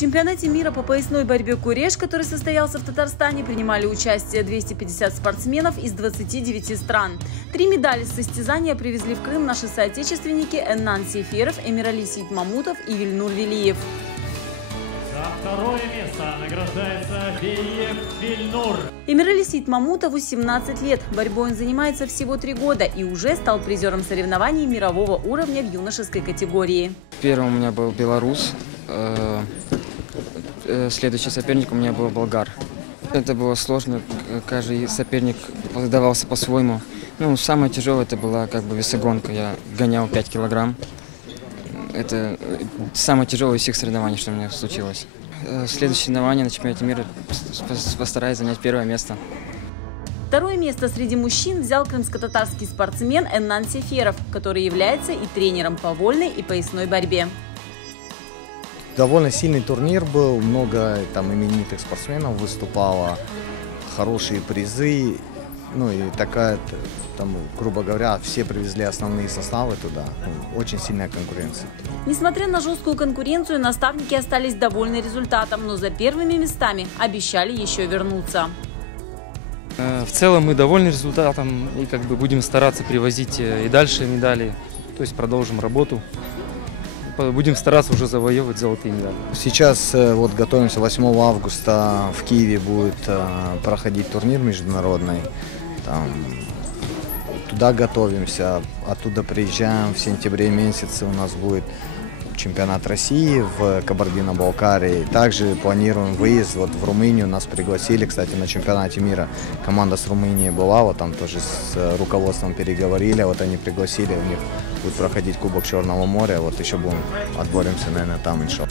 чемпионате мира по поясной борьбе «Куреш», который состоялся в Татарстане, принимали участие 250 спортсменов из 29 стран. 3 медали с состязания привезли в Крым наши соотечественники Эннан Сеферов, Эмирали Сейтмамутов и Вильнур Велиев. За второе место награждается Велиев Вильнур. Эмирали Сейтмамутову 17 лет. Борьбой он занимается всего 3 года и уже стал призером соревнований мирового уровня в юношеской категории. Первым у меня был белорус, следующий соперник у меня был болгар. Это было сложно, каждый соперник давался по-своему. Ну, самое тяжелое это была весогонка, я гонял 5 килограмм. Это самое тяжелое из всех соревнований, что у меня случилось. Следующее соревнование на чемпионате мира постараюсь занять 1-е место. 2-е место среди мужчин взял крымско-татарский спортсмен Эннан Сеферов, который является и тренером по вольной и поясной борьбе. Довольно сильный турнир был, много там именитых спортсменов выступало, хорошие призы, ну и такая, там, грубо говоря, все привезли основные составы туда, очень сильная конкуренция. Несмотря на жесткую конкуренцию, наставники остались довольны результатом, но за первыми местами обещали еще вернуться. В целом мы довольны результатом и будем стараться привозить и дальше медали, то есть продолжим работу. Будем стараться уже завоевывать золотые медали. Сейчас вот готовимся, 8 августа в Киеве будет проходить турнир международный. Туда готовимся, оттуда приезжаем в сентябре месяце, у нас будет чемпионат России в Кабардино-Балкарии. Также планируем выезд в Румынию, нас пригласили, кстати, на чемпионате мира. Команда с Румынии была, вот там тоже с руководством переговорили, вот они пригласили, у них будет проходить Кубок Черного моря, вот еще отборемся, наверное, там, иншаллах.